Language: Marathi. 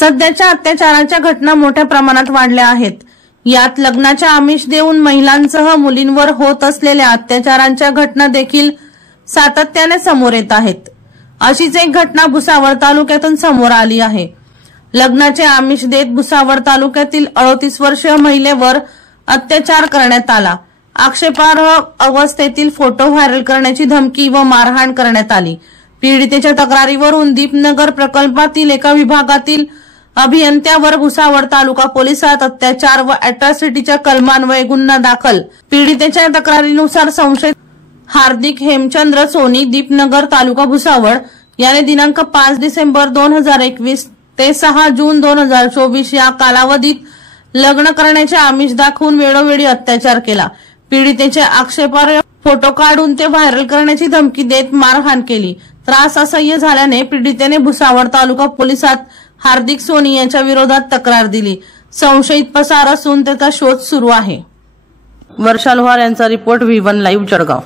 सध्याच्या अत्याचाराच्या घटना मोठ्या प्रमाणात वाढल्या आहेत। यात लग्नाचे आमिष देऊन महिलांसह मुलींवर होत असलेल्या अत्याचारांच्या घटना देखील सातत्याने समोर येत आहेत। अशीच एक घटना भुसावळ तालुक्यातून समोर आली आहे। लग्नाचे आमिष देत भुसावळ तालुक्यातील 38 वर्षीय महिलेवर अत्याचार करण्यात आला। आक्षेपार्ह अवस्थेतील फोटो व्हायरल करण्याची धमकी व मारहाण करण्यात आली। पीडितेच्या तक्रारीवरून दीपनगर प्रकल्पातील एका विभागातील अभियंत्यावर भुसावळ तालुका पोलिसात अत्याचार व अॅट्रॉसिटीच्या कलमान्वये गुन्हा दाखल। पीडितेच्या तक्रारीनुसार संशयित हार्दिक हेमचंद्र सोनी दीपनगर तालुका भुसावळ याने दिनांक 5 डिसेंबर 2021 ते 6 जून 2024 या कालावधीत लग्न करण्याचे आमिष दाखवून वेळोवेळी अत्याचार केला। पीडितेचे आक्षेपार्ह फोटो काढून ते व्हायरल करण्याची धमकी देत मारहाण केली। त्रास असह्य झाल्याने पीडितेने भुसावळ तालुका पोलिसात हार्दिक सोनी यांच्या विरोधात तक्रार दिली। संशयित पसार असून त्याचा शोध सुरू आहे। वर्षा लोहार यांचा रिपोर्ट V1 लाईव्ह जळगाव।